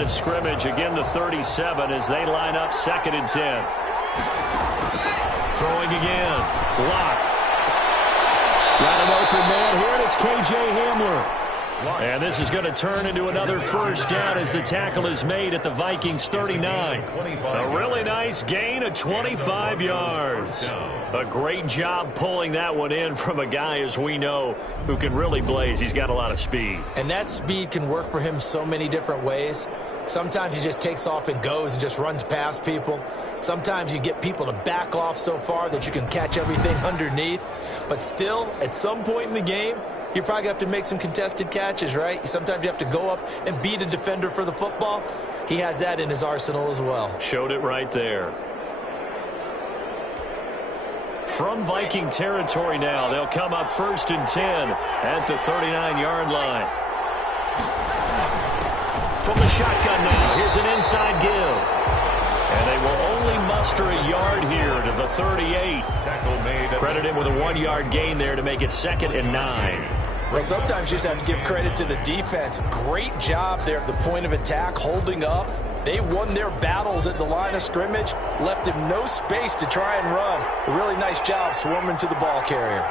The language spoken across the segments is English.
line of scrimmage. Again, the 37 as they line up 2nd and 10. Throwing again. Lock. Got an open man here, and it's K.J. Hamler. And this is going to turn into another first down as the tackle is made at the Vikings 39. A really nice gain of 25 yards. A great job pulling that one in from a guy, as we know, who can really blaze. He's got a lot of speed. And that speed can work for him so many different ways. Sometimes he just takes off and goes and just runs past people. Sometimes you get people to back off so far that you can catch everything underneath. But still, at some point in the game, you probably have to make some contested catches, right? Sometimes you have to go up and beat a defender for the football. He has that in his arsenal as well. Showed it right there. From Viking territory now, they'll come up 1st and 10 at the 39-yard line. From the shotgun now, here's an inside give. And they will only muster a yard here to the 38. Credit him with a 1-yard gain there to make it 2nd and 9. Well, sometimes you just have to give credit to the defense. Great job there at the point of attack, holding up. They won their battles at the line of scrimmage, left him no space to try and run. A really nice job swarming to the ball carrier.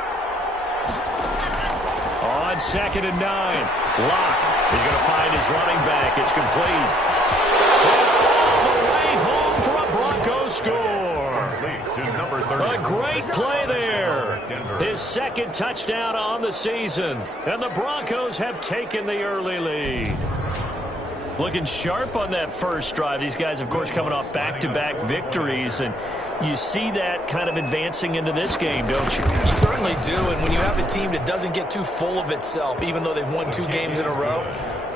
On 2nd and 9, Locke is going to find his running back. It's complete. All the way home for a Broncos score. A great play there. His 2nd touchdown on the season. And the Broncos have taken the early lead. Looking sharp on that first drive. These guys, of course, coming off back-to-back victories. And you see that kind of advancing into this game, don't you? You certainly do. And when you have a team that doesn't get too full of itself, even though they've won 2 games in a row,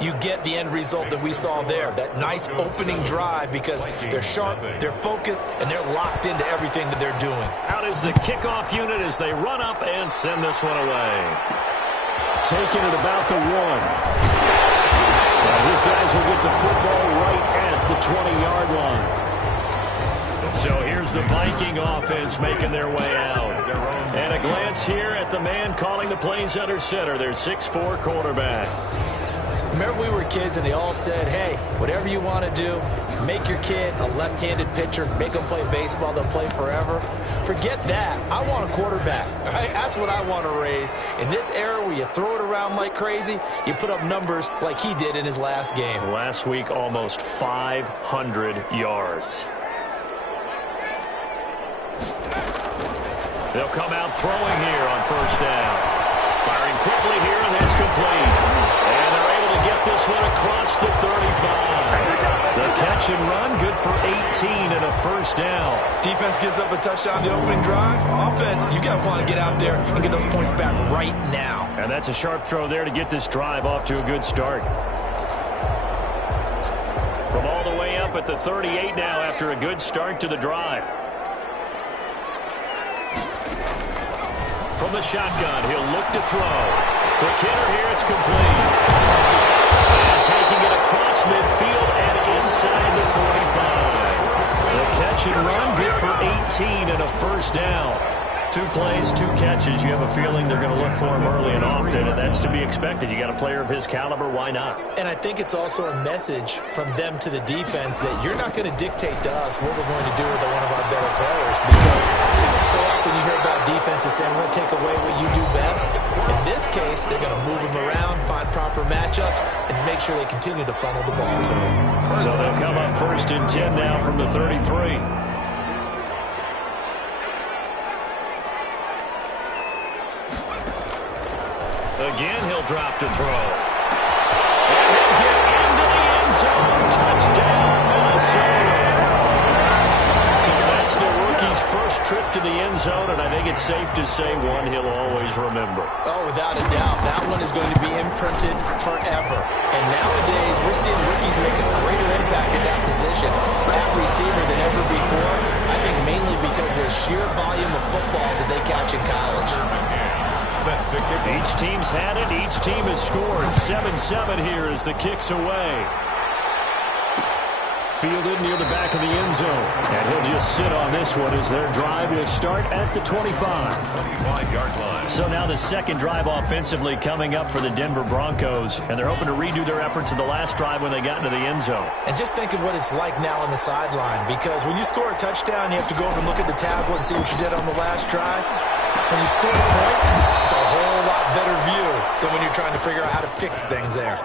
you get the end result that we saw there. That nice opening drive because they're sharp, they're focused, and they're locked into everything that they're doing. Out is the kickoff unit as they run up and send this one away. Taking it about the 1. These guys will get the football right at the 20-yard line. So here's the Viking offense making their way out. And a glance here at the man calling the plays under center, their 6'4" quarterback. Remember we were kids and they all said, hey, whatever you want to do, make your kid a left-handed pitcher, make them play baseball, they'll play forever. Forget that. I want a quarterback. Right? That's what I want to raise. In this era where you throw it around like crazy, you put up numbers like he did in his last game. Last week, almost 500 yards. They'll come out throwing here on 1st down. Firing quickly here, and that's complete. And they're able to get this one across the 35. The catch and run, good for 18 and a 1st down. Defense gives up a touchdown the opening drive. Offense, you got to want to get out there and get those points back right now. And that's a sharp throw there to get this drive off to a good start. From all the way up at the 38 now after a good start to the drive. From the shotgun, he'll look to throw. Quick hitter here, it's complete. And taking it across midfield and inside the 45. The catch and run, good for 18 and a 1st down. 2 plays, 2 catches. You have a feeling they're going to look for him early and often, and that's to be expected. You got a player of his caliber, why not? And I think it's also a message from them to the defense that you're not going to dictate to us what we're going to do with one of our better players, because so often you hear about defenses saying, we're going to take away what you do best. In this case, they're going to move him around, find proper matchups, and make sure they continue to funnel the ball to him. So they'll come up 1st and 10 now from the 33. Again, he'll drop to throw. And he'll get into the end zone. Touchdown, Minnesota. So that's the rookie's first trip to the end zone, and I think it's safe to say one he'll always remember. Oh, without a doubt. That one is going to be imprinted forever. And nowadays, we're seeing rookies make a greater impact at that position at receiver than ever before. I think mainly because of the sheer volume of footballs that they catch in college. Each team's had it. Each team has scored. 7-7 here as the kick's away. fielded near the back of the end zone. And he'll just sit on this one as their drive will start at the 25-yard line. So now the second drive offensively coming up for the Denver Broncos. And they're hoping to redo their efforts in the last drive when they got into the end zone. And just think of what it's like now on the sideline, because when you score a touchdown, you have to go over and look at the tablet and see what you did on the last drive. When you score points, it's a whole lot better view than when you're trying to figure out how to fix things there.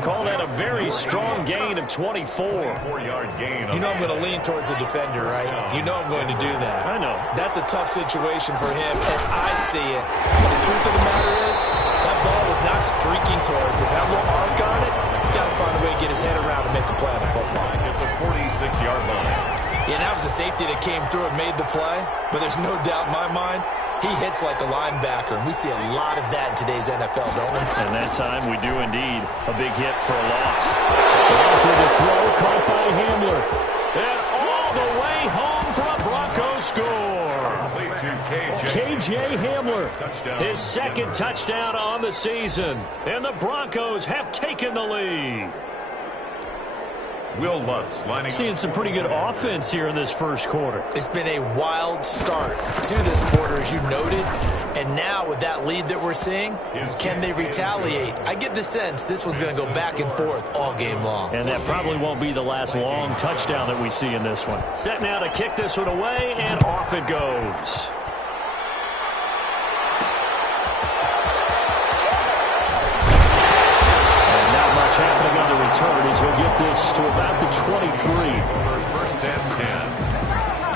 Call that a very strong gain of 24. 4-yard gain. You know I'm going to lean towards the defender, right? You know I'm going to do that. I know. That's a tough situation for him as I see it. But the truth of the matter is, that ball was not streaking towards him. That little arc on it, he's got to find a way to get his head around and make the play on the football. At the 46-yard line. Yeah, and that was a safety that came through and made the play. But there's no doubt in my mind, he hits like a linebacker, and we see a lot of that in today's NFL, don't we? And that time we do indeed. A big hit for a loss. With the throw caught by Hamler. And all the way home for a Broncos score. KJ Hamler, his second touchdown on the season. And the Broncos have taken the lead. Will Lutz lining up. Seeing some pretty good offense here in this first quarter. It's been a wild start to this quarter, as you noted. And now with that lead that we're seeing, can they retaliate? I get the sense this one's going to go back and forth all game long. And that probably won't be the last long touchdown that we see in this one. Set now to kick this one away, and off it goes. Happening on the return as he'll get this to about the 23. First and 10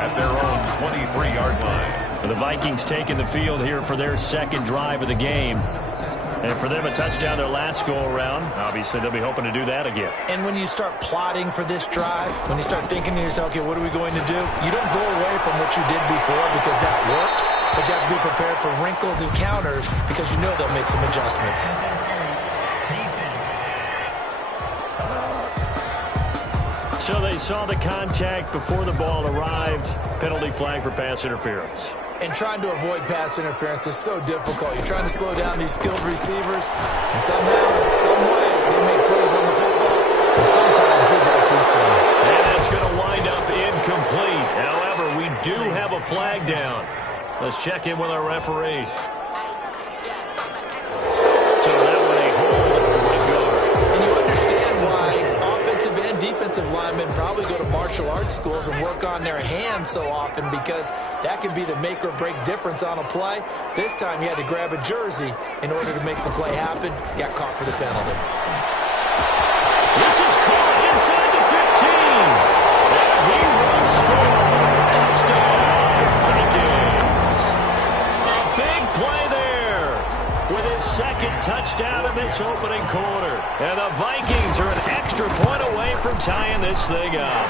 at their own 23-yard line. The Vikings taking the field here for their second drive of the game. And for them, a touchdown their last go-around. Obviously, they'll be hoping to do that again. And when you start plotting for this drive, when you start thinking to yourself, okay, what are we going to do? You don't go away from what you did before because that worked, but you have to be prepared for wrinkles and counters because you know they'll make some adjustments. So they saw the contact before the ball arrived. Penalty flag for pass interference. And trying to avoid pass interference is so difficult. You're trying to slow down these skilled receivers, and somehow, some way, they make plays on the football, and sometimes you're there too soon. And that's going to wind up incomplete. However, we do have a flag down. Let's check in with our referee. So that one a hold right guard. And you understand why offensive and defensive linemen probably go to martial arts schools and work on their hands so often, because that can be the make or break difference on a play. This time he had to grab a jersey in order to make the play happen. Got caught for the penalty. This is caught inside the 15. And he will score. Touchdown, Vikings. A big play there with his second touchdown in this opening quarter. And the Vikings are an extra point away from tying this thing up.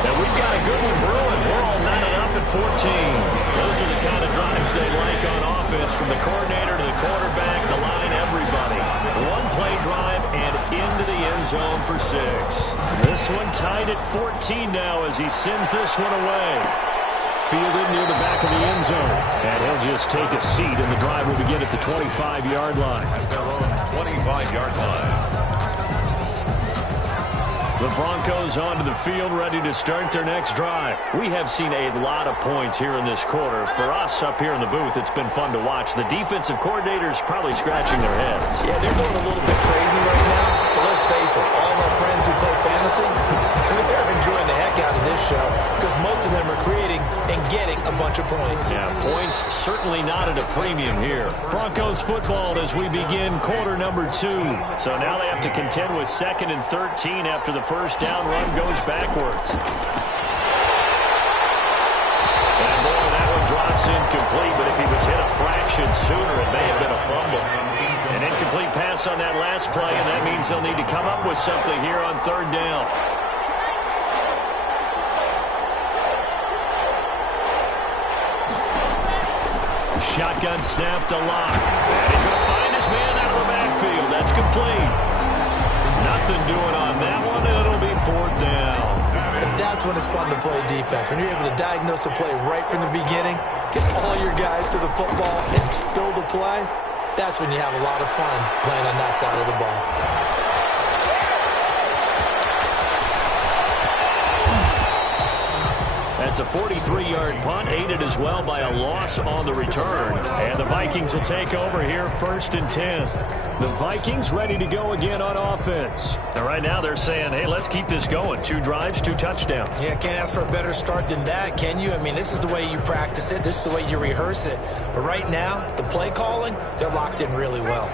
And we've got a good one brewing. We're all knotted up at 14. Those are the kind of drives they like on offense, from the coordinator to the quarterback, the line, everybody. One play drive and into the end zone for 6. This one tied at 14 now as he sends this one away. Fielded near the back of the end zone. And he'll just take a seat, and the drive will begin at the 25-yard line. At their own 25-yard line. The Broncos onto the field, ready to start their next drive. We have seen a lot of points here in this quarter. For us up here in the booth, it's been fun to watch. The defensive coordinators probably scratching their heads. Yeah, they're going a little bit crazy right now. But let's face it, all of our friends who play fantasy, they're enjoying the heck out of this show because most of them are creating and getting a bunch of points. Yeah, points certainly not at a premium here. Broncos football as we begin quarter number 2. So now they have to contend with 2nd and 13 after the first down run goes backwards. And boy, that one drops incomplete, but if he was hit a fraction sooner, it may have been a fumble. An incomplete pass on that last play, and that means they'll need to come up with something here on 3rd down. Shotgun snap to Locke. And he's going to find his man out of the backfield. That's complete. Nothing doing on that one, and it'll be 4th down. And that's when it's fun to play defense. When you're able to diagnose a play right from the beginning, get all your guys to the football and spill the play, that's when you have a lot of fun playing on that side of the ball. It's a 43-yard punt, aided as well by a loss on the return. And the Vikings will take over here, 1st and 10. The Vikings ready to go again on offense. And right now they're saying, hey, let's keep this going. 2 drives, 2 touchdowns. Yeah, can't ask for a better start than that, can you? I mean, this is the way you practice it. This is the way you rehearse it. But right now, the play calling, they're locked in really well.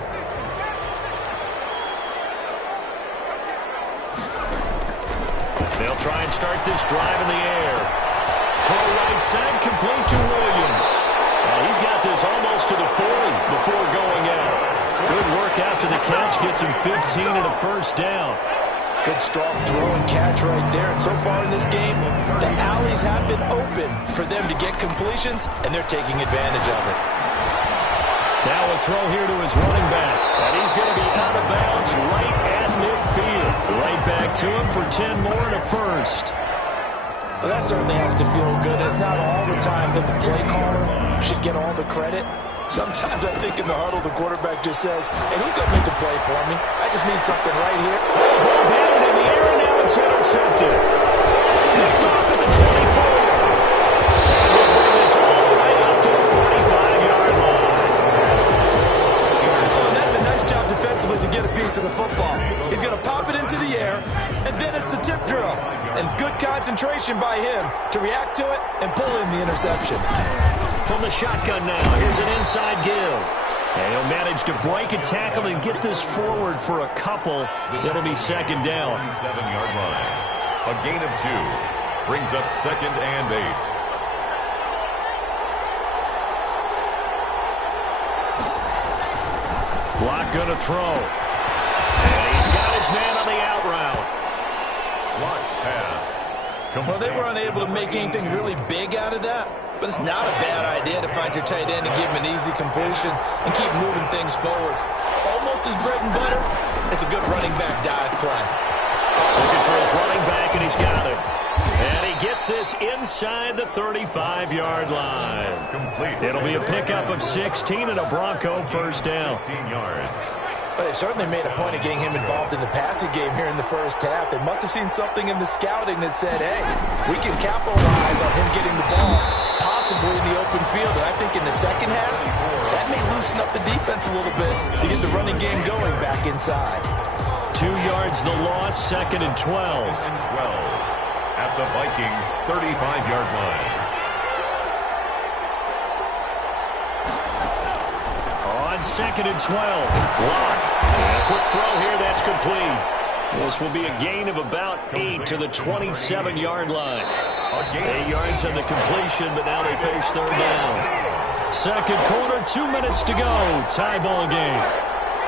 They'll try and start this drive in the air. Throw right side, complete to Williams. He's got this almost to the 40 before going out. Good work after the catch, gets him 15 and a 1st down. Good strong throw and catch right there. And so far in this game, the alleys have been open for them to get completions, and they're taking advantage of it. Now a throw here to his running back. And he's going to be out of bounds right at midfield. Right back to him for 10 more and a 1st. Well, that certainly has to feel good. It's not all the time that the play caller should get all the credit. Sometimes I think in the huddle, the quarterback just says, hey, who's going to make the play for me? I just need something right here. Ball batted in the air, and now it's intercepted. Picked off at the 24. And we'll bring this all the way up to the 45-yard line. Well, that's a nice job defensively to get a piece of the football. He's going to pop it into the air, and then it's the tip drill. And good concentration by him to react to it and pull in the interception. From the shotgun now, here's an inside give. And he'll manage to break a tackle and get this forward for a couple. It'll be 2nd down. 7-yard line. A gain of 2. Brings up 2nd and 8. Block going to throw. And he's got his man on the out route. Blocked pass. Well, they were unable to make anything really big out of that. But it's not a bad idea to find your tight end and give him an easy completion and keep moving things forward. Almost his bread and butter. It's a good running back dive play. Looking for his running back, and he's got it. And he gets this inside the 35-yard line. Complete. It'll be a pickup of 16 and a Bronco 1st down. 16 yards. But they certainly made a point of getting him involved in the passing game here in the 1st half. They must have seen something in the scouting that said, hey, we can capitalize on him getting the ball, possibly in the open field. And I think in the 2nd half, that may loosen up the defense a little bit to get the running game going back inside. 2 yards the loss, 2nd and 12. 2nd and 12 at the Vikings' 35-yard line. On 2nd and 12, Lock. And a quick throw here, that's complete. This will be a gain of about 8 to the 27-yard line. 8 yards on the completion, but now they face 3rd down. 2nd quarter, 2 minutes to go. Tie ball game.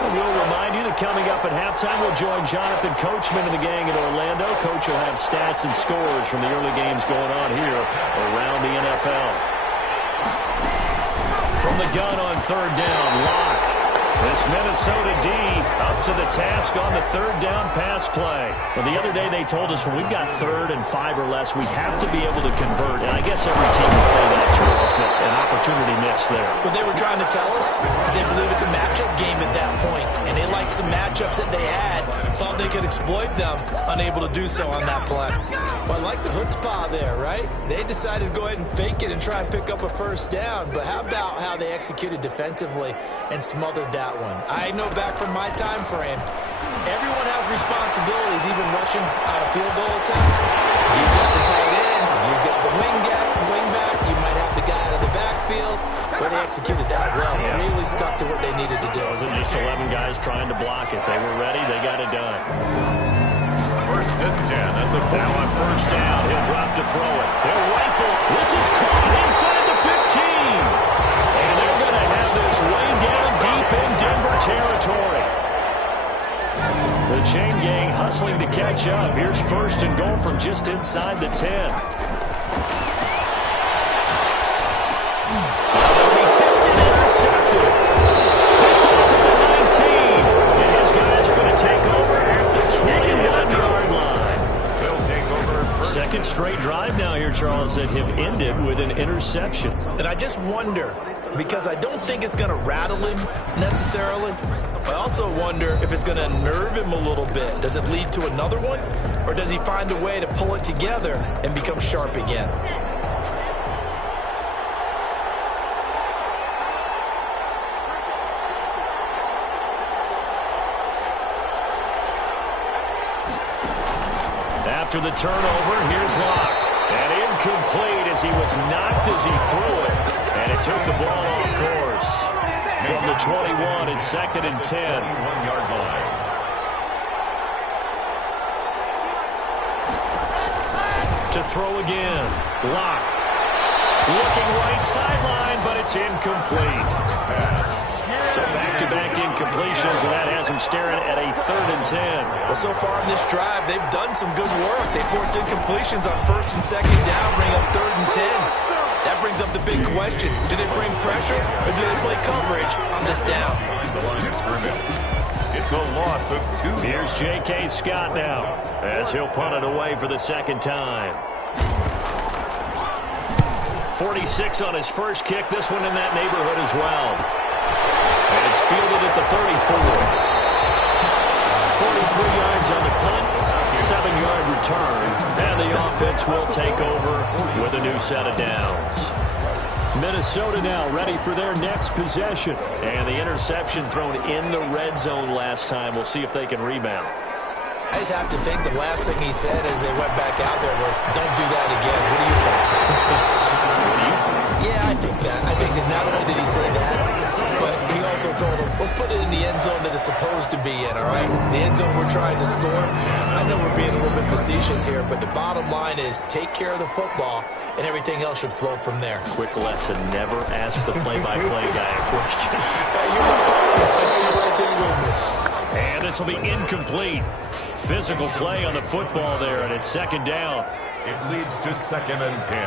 And we'll remind you that coming up at halftime, we'll join Jonathan Coachman and the gang in Orlando. Coach will have stats and scores from the early games going on here around the NFL. From the gun on 3rd down, Lock. This Minnesota D up to the task on the 3rd down pass play. Well, the other day they told us when we've got 3rd and 5 or less, we have to be able to convert. And I guess every team would say that, Charles, but an opportunity missed there. What they were trying to tell us is they believe it's a matchup game at that point, and they liked some matchups that they had, thought they could exploit them, unable to do so on that play. Well, I like the chutzpah there, right? They decided to go ahead and fake it and try and pick up a 1st down, but how about how they executed defensively and smothered that one? I know back from my time frame, everyone has responsibilities, even rushing out a field goal attempt. You got the tight end, you got the wing back, you might have the guy out of the backfield, but they executed that well. Yeah. Really stuck to what they needed to do. It wasn't just 11 guys trying to block it. They were ready. They got it done. 1st and 10 at the Now on 1st down, he'll drop to throw it. He'll rifle. This is caught inside the 15. And they're going to have this way down deep in Denver territory. The chain gang hustling to catch up. Here's 1st and goal from just inside the 10. They'll be tipped and intercepted. Picked off at the 19. And his guys are going to take over at the 21-yard line. They'll take over. 2nd straight drive now here, Charles, that have ended with an interception. And I just wonder, because I don't think it's going to rattle him necessarily, I also wonder if it's going to unnerve him a little bit. Does it lead to another one? Or does he find a way to pull it together and become sharp again? After the turnover, here's Locke. And incomplete as he was knocked as he threw it. And it took the ball off course. From the 21, it's 2nd and 10. 1-yard line. To throw again. Locke. Looking right sideline, but it's incomplete. So back-to-back incompletions, and that has him staring at a 3rd and 10. Well, so far in this drive, they've done some good work. They force incompletions on 1st and 2nd down, bring up 3rd and 10. That brings up the big question. Do they bring pressure, or do they play coverage on this down? The line of scrimmage. It's a loss of 2. Here's J.K. Scott now, as he'll punt it away for the 2nd time. 46 on his first kick. This one in that neighborhood as well. And it's fielded at the 34. 43 yards on the punt, 7-yard return. And the offense will take over with a new set of downs. Minnesota now ready for their next possession. And the interception thrown in the red zone last time. We'll see if they can rebound. I just have to think the last thing he said as they went back out there was, don't do that again. What do you think? What do you think? Yeah, I think that. I think that not only did he say that, but he also told him, let's put it in the end zone that it's supposed to be in, all right? The end zone we're trying to score. I know we're being a little bit facetious here, but the bottom line is take care of the football, and everything else should flow from there. Quick lesson, never ask the play-by-play guy a question. Hey, you're my partner. I know you're right there with me. And this will be incomplete. Physical play on the football there, and it's 2nd down. It leads to 2nd and 10.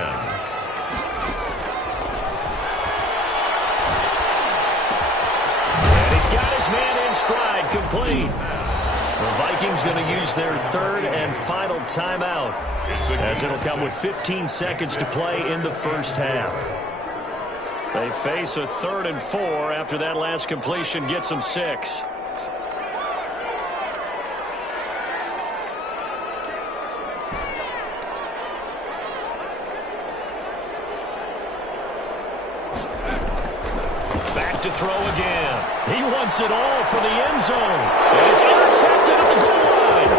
And he's got his man in stride, complete. The Vikings going to use their 3rd and final timeout, as it'll come with 15 seconds to play in the first half. They face a 3rd and 4 after that last completion gets them 6. To throw again. He wants it all for the end zone. And it's intercepted at the goal line.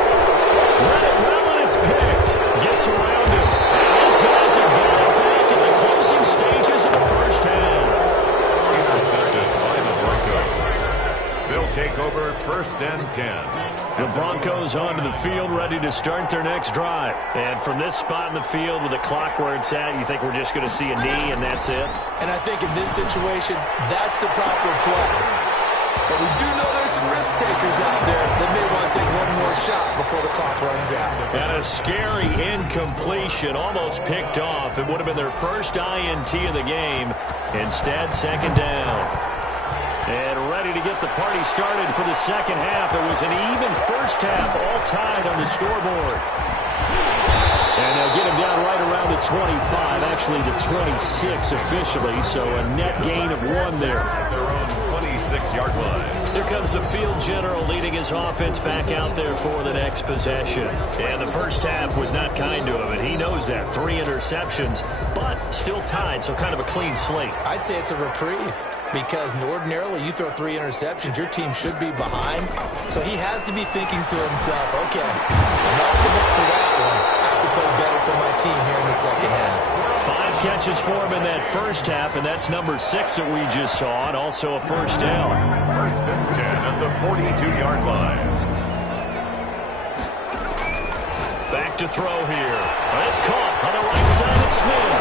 Let it well, and it's picked. Gets around him. And his guys have got it back in the closing stages of the first half. Intercepted by the Broncos. They'll take over 1st and 10. The Broncos onto the field, ready to start their next drive. And from this spot in the field with the clock where it's at, you think we're just going to see a knee and that's it? And I think in this situation, that's the proper play. But we do know there's some risk takers out there that may want to take one more shot before the clock runs out. And a scary incompletion, almost picked off. It would have been their first INT of the game. Instead, 2nd down. And ready to get the party started for the 2nd half. It was an even first half, all tied on the scoreboard. And they'll get him down right around the 25, actually the 26 officially, so a net gain of 1 there. At their own 26-yard line. Here comes the field general leading his offense back out there for the next possession. And the first half was not kind to him, and he knows that. 3 interceptions, but still tied, so kind of a clean slate. I'd say it's a reprieve. Because ordinarily you throw 3 interceptions, your team should be behind. So he has to be thinking to himself, okay, I'm off the hook for that one. I have to play better for my team here in the 2nd half. 5 catches for him in that first half, and that's number 6 that we just saw, and also a first down. 1st and 10 at the 42-yard line. Back to throw here. And it's caught on the right side of Smith.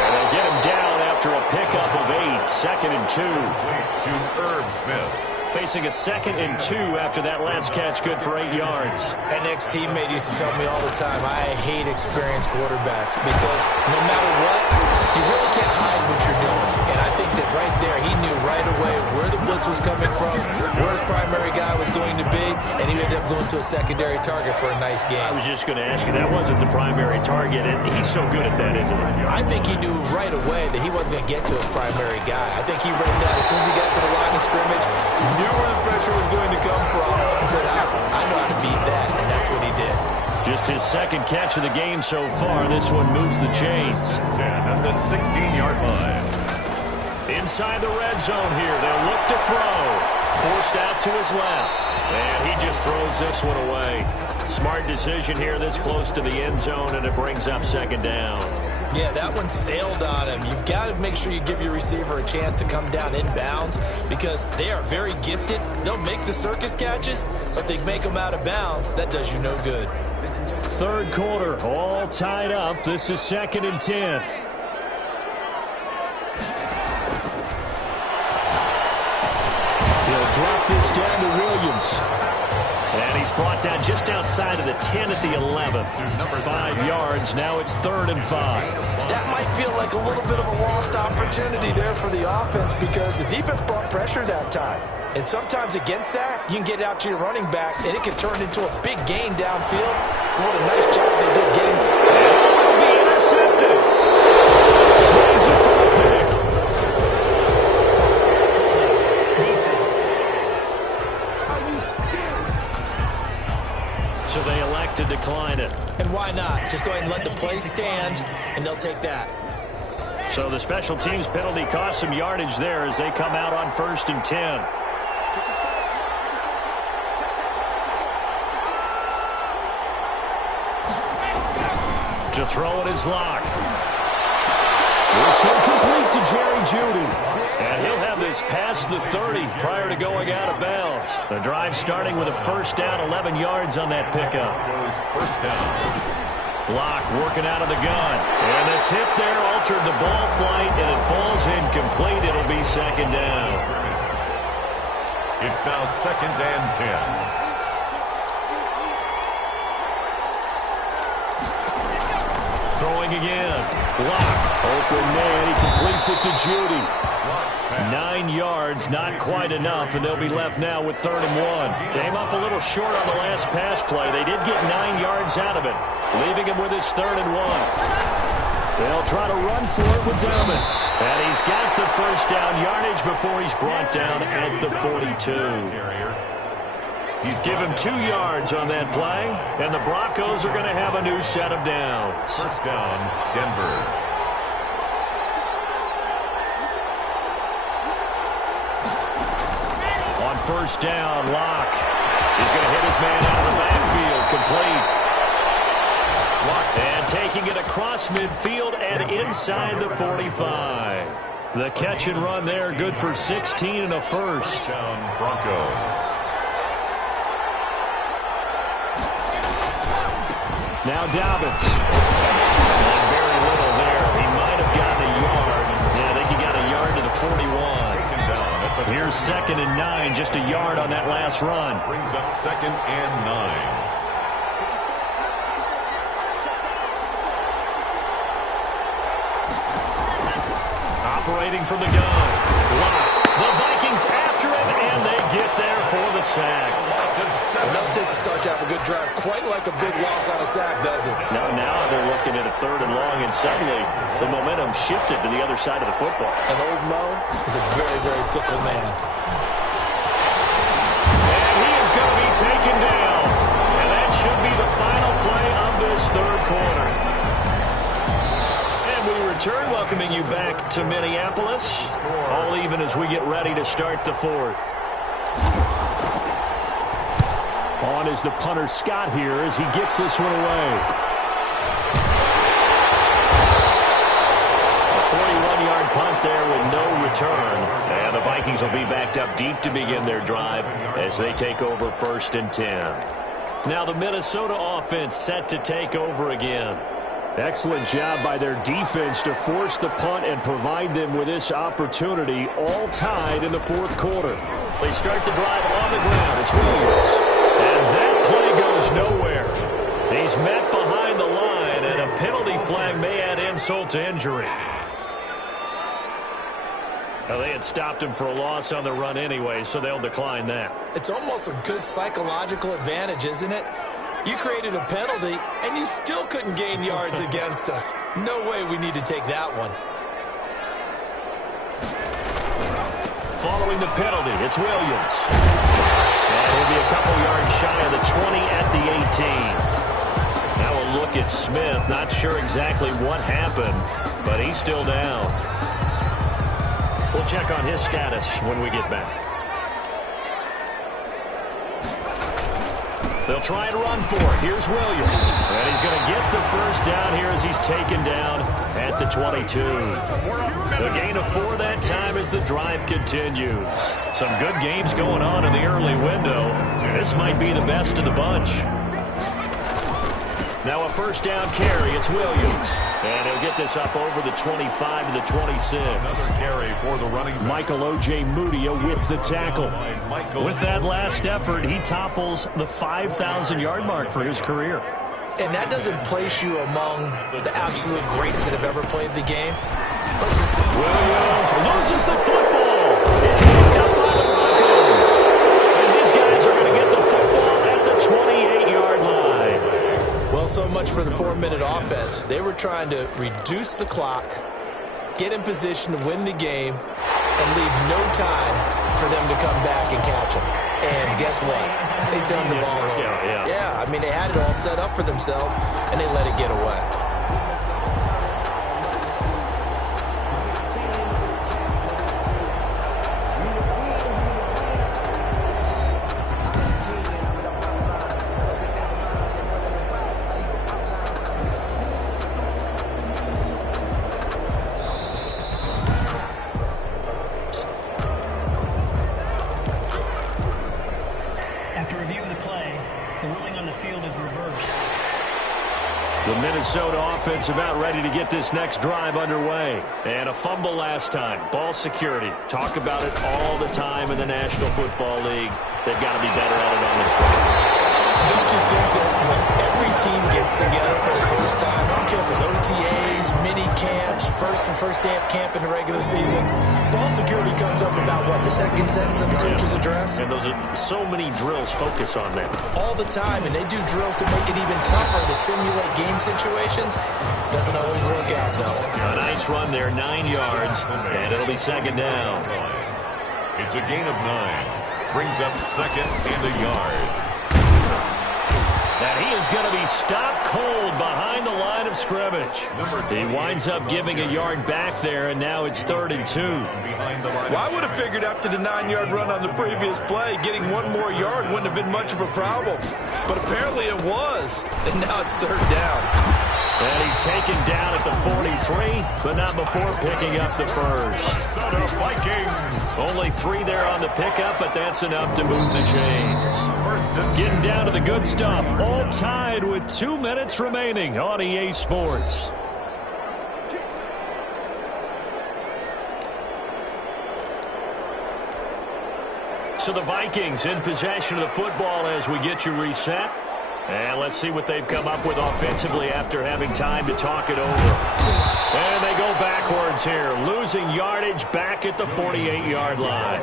And they'll get him down after a pickup of 8. 2nd and 2. To Irv Smith. Facing a 2nd and 2 after that last catch, good for 8 yards. An ex-teammate used to tell me all the time, I hate experienced quarterbacks because no matter what, you really can't hide what you're doing. And I think that right there, he knew right away where the blitz was coming from, where his primary guy was going to be, and he ended up going to a secondary target for a nice game. I was just going to ask you, that wasn't the primary target, and he's so good at that, isn't he? I think he knew right away that he wasn't going to get to his primary guy. I think he read that as soon as he got to the line of scrimmage, knew where the pressure was going to come from, and said, I know how to beat that, and that's what he did. Just his 2nd catch of the game so far. This one moves the chains. 10 at the 16-yard line. Inside the red zone here. They'll look to throw. forced out to his left. And he just throws this one away. Smart decision here this close to the end zone, and it brings up second down. Yeah, that one sailed on him. You've got to make sure you give your receiver a chance to come down inbounds because they are very gifted. They'll make the circus catches, but they make them out of bounds. That does you no good. Third quarter, all tied up. This is 2nd and 10. He'll drop this down to Williams. And he's brought down just outside of the 10 at the 11. 5 yards. Now it's 3rd and 5. That might feel like a little bit of a lost opportunity there for the offense because the defense brought pressure that time. And sometimes against that, you can get out to your running back, and it can turn into a big gain downfield. What a nice job they did getting to it. And be intercepted. Swings it for a pick. So they elect to decline it. And why not? Just go ahead and let the play stand, and they'll take that. So the special teams penalty cost some yardage there as they come out on 1st and 10. To throw it is Locke. This will complete to Jerry Jeudy. And he'll have this past the 30 prior to going out of bounds. The drive starting with a first down, 11 yards on that pickup. First down. Locke working out of the gun. And the tip there altered the ball flight, and it falls incomplete. It'll be second down. It's now 2nd and 10. Throwing again. Locke. Open man. He completes it to Jeudy. 9 yards, not quite enough, and they'll be left now with 3rd and 1. Came up a little short on the last pass play. They did get 9 yards out of it, leaving him with his 3rd and 1. They'll try to run for it with Dobbins. And he's got the first down yardage before he's brought down at the 42. He's given 2 yards on that play, and the Broncos are going to have a new set of downs. First down, Denver. On first down, Locke is going to hit his man out of the backfield, complete. And taking it across midfield and inside the 45. The catch and run there, good for 16 and a first. Down Broncos. Now Dobbins. And very little there. He might have gotten a yard. Yeah, I think he got a yard to the 41. Taken down at the Here's 2nd and 9, just a yard on that last run. brings up 2nd and 9. Operating from the gun. Locke. The Vikings after him, and they get there for the sack. It never takes a start to have a good drive. Quite like a big loss on a sack, does it? Now they're looking at a 3rd and long, and suddenly the momentum shifted to the other side of the football. And old Mo is a very, very fickle man. And he is going to be taken down. And that should be the final play of this 3rd quarter. And we return, welcoming you back to Minneapolis. All even as we get ready to start the 4th. On is the punter Scott here as he gets this one away. A 41-yard punt there with no return. And the Vikings will be backed up deep to begin their drive as they take over 1st and 10. Now the Minnesota offense set to take over again. Excellent job by their defense to force the punt and provide them with this opportunity, all tied in the 4th quarter. They start the drive on the ground. It's Williams. And that play goes nowhere. He's met behind the line, and a penalty flag may add insult to injury. Now, they had stopped him for a loss on the run anyway, so they'll decline that. It's almost a good psychological advantage, isn't it? You created a penalty, and you still couldn't gain yards against us. No way we need to take that one. Following the penalty, it's Williams. And he'll be a couple yards shy of the 20 at the 18. Now a look at Smith. Not sure exactly what happened, but he's still down. We'll check on his status when we get back. They'll try and run for it. Here's Williams. And he's going to get the first down here as he's taken down at the 22. The gain of 4 that time as the drive continues. Some good games going on in the early window. This might be the best of the bunch. Now a first down carry. It's Williams. And he'll get this up over the 25 to the 26. Another carry for the running back. Michael O.J. Mudia with the tackle. With that last effort, he topples the 5,000-yard mark for his career. And that doesn't place you among the absolute greats that have ever played the game. Williams loses the football. It's picked up by the Broncos. And these guys are going to get the football at the 28-yard line. Well, so much for the 4-minute offense. They were trying to reduce the clock, get in position to win the game, and leave no time for them to come back and catch them. And guess what? They turned the ball over. Yeah, I mean, they had it all set up for themselves, and they let it get away. Minnesota offense about ready to get this next drive underway. And a fumble last time. Ball security. Talk about it all the time in the National Football League. They've got to be better at it on this drive. Don't you think that when every team gets together for the first time, I don't care if it's OTAs, mini camps, first day of camp in the regular season, ball security comes up about, what, the second sentence of the coach's address? And those are so many drills focus on that. All the time, and they do drills to make it even tougher to simulate game situations. Doesn't always work out, though. A nice run there, 9 yards, and it'll be second down. It's a gain of 9. Brings up second and a yard. And he is going to be stopped cold behind the line of scrimmage. He winds up giving a yard back there, and now it's 3rd and 2. Well, I would have figured after the 9-yard run on the previous play, getting one more yard wouldn't have been much of a problem. But apparently it was, and now it's 3rd down. And he's taken down at the 43, but not before picking up the first. Vikings. Only 3 there on the pickup, but that's enough to move the chains. Getting down to the good stuff. All tied with 2 minutes remaining on EA Sports. So the Vikings in possession of the football as we get you reset. And let's see what they've come up with offensively after having time to talk it over. And they go backwards here, losing yardage back at the 48-yard line.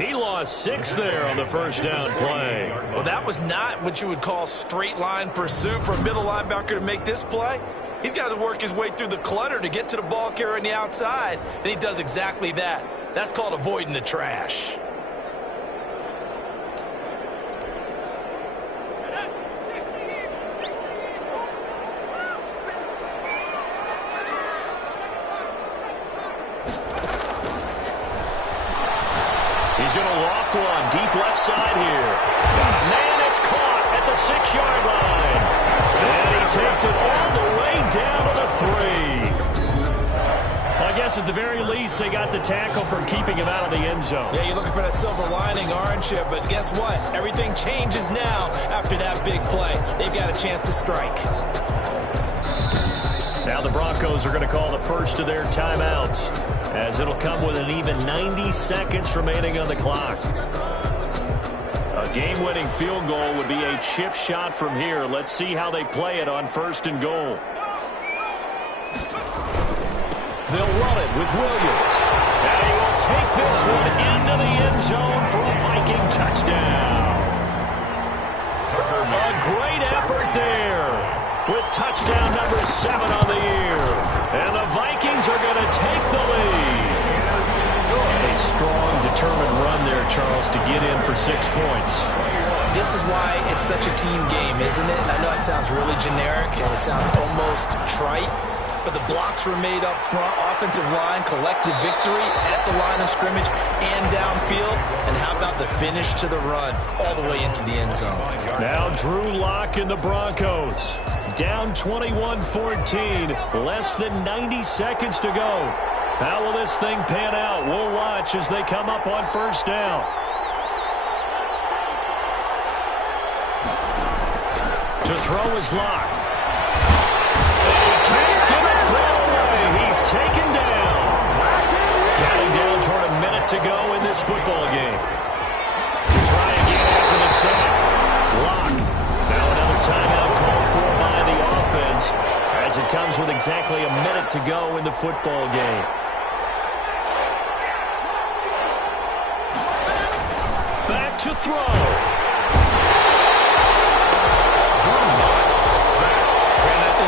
He lost 6 there on the first down play. Well, that was not what you would call straight line pursuit for a middle linebacker to make this play. He's got to work his way through the clutter to get to the ball carrier on the outside, and he does exactly that. That's called avoiding the trash. He's going to loft one deep left side here. Man, it's caught at the 6-yard line. And he takes it all the way down to the 3. I guess at the very least they got the tackle from keeping him out of the end zone. Yeah, you're looking for that silver lining, aren't you? But guess what? Everything changes now after that big play. They've got a chance to strike. Now the Broncos are going to call the first of their timeouts, as it'll come with an even 90 seconds remaining on the clock. A game-winning field goal would be a chip shot from here. Let's see how they play it on 1st and goal. They'll run it with Williams. And he will take this one into the end zone for a Viking touchdown. A great effort there, with touchdown number 7 on the year. And the Vikings are going to take the lead. A strong, determined run there, Charles, to get in for 6 points. This is why it's such a team game, isn't it? And I know it sounds really generic and it sounds almost trite, but the blocks were made up front. Offensive line collected victory at the line of scrimmage and downfield. And how about the the finish to the run all the way into the end zone. Now Drew Lock and the Broncos. Down 21-14. Less than 90 seconds to go. How will this thing pan out? We'll watch as they come up on first down. To throw is Lock. And he can't get a throw away. He's taken down. Counting down toward a minute to go in this football game. To try again after the sack. Lock. Now another timeout called for by the offense as it comes with exactly a minute to go in the football game. Back to throw.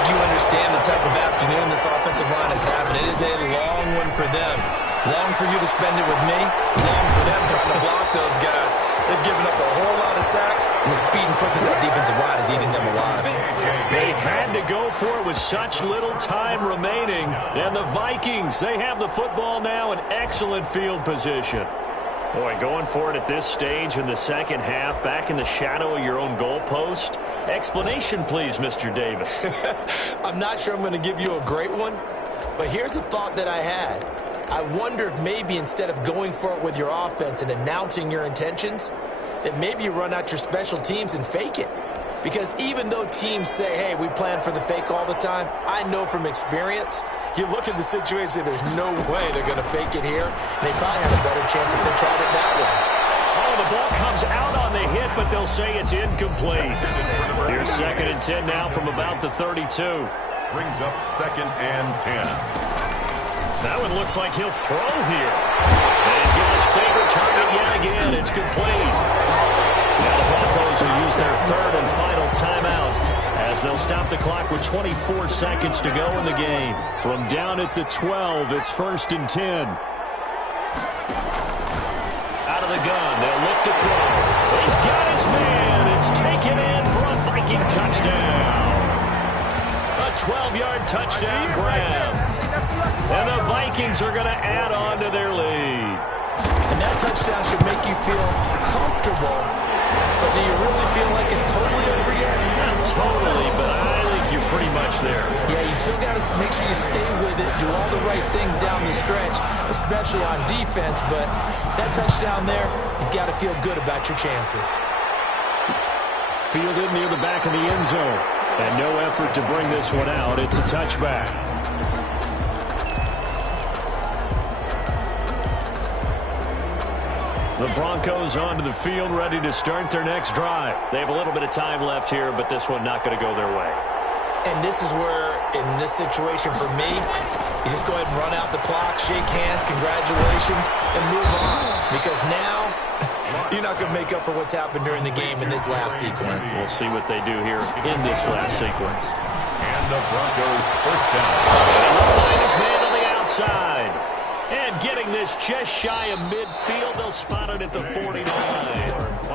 You understand the type of afternoon this offensive line is having. It is a long one for them. Long for you to spend it with me. Long for them trying to block those guys. They've given up a whole lot of sacks, and the speed and quickness of that defensive line is eating them alive. They had to go for it with such little time remaining. And the Vikings, they have the football now in excellent field position. Boy, going for it at this stage in the second half, back in the shadow of your own goalpost. Explanation, please, Mr. Davis. I'm not sure I'm going to give you a great one, but here's a thought that I had. I wonder if maybe instead of going for it with your offense and announcing your intentions, that maybe you run out your special teams and fake it. Because even though teams say, hey, we plan for the fake all the time, I know from experience, you look at the situation and there's no way they're going to fake it here. And they probably have a better chance if they tried it that way. Oh, the ball comes out on the hit, but they'll say it's incomplete. Here's 2nd and 10 now from about the 32. Brings up 2nd and 10. That one looks like he'll throw here. And he's got his favorite target yet again. It's complete. Now the Broncos will use their 3rd and final timeout as they'll stop the clock with 24 seconds to go in the game. From down at the 12, it's 1st and 10. Out of the gun, they'll look to throw. He's got his man. It's taken in for a Viking touchdown. A 12-yard touchdown grab. And the Vikings are going to add on to their lead. And that touchdown should make you feel comfortable. But do you really feel like it's totally over yet? Not totally, but I think you're pretty much there. Yeah, you still got to make sure you stay with it, do all the right things down the stretch, especially on defense. But that touchdown there, you've got to feel good about your chances. Fielded near the back of the end zone. And no effort to bring this one out. It's a touchback. The Broncos onto the field, ready to start their next drive. They have a little bit of time left here, but this one not going to go their way. And this is where, in this situation for me, you just go ahead and run out the clock, shake hands, congratulations, and move on. Because now, you're not going to make up for what's happened during the game in this last sequence. We'll see what they do here in this last sequence. And the Broncos first down. And they'll find his man on the outside. And getting this just shy of midfield, they'll spot it at the 49.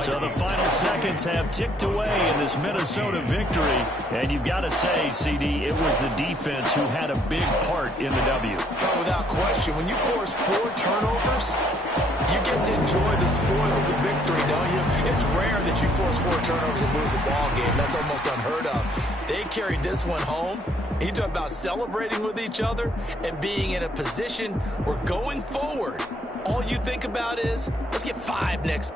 So the final seconds have ticked away in this Minnesota victory. And you've got to say, CD, it was the defense who had a big part in the W. Well, without question, when you force 4 turnovers, you get to enjoy the spoils of victory, don't you? It's rare that you force 4 turnovers and lose a ball game. That's almost unheard of. They carried this one home. You talk about celebrating with each other and being in a position where going forward, all you think about is, let's get 5 next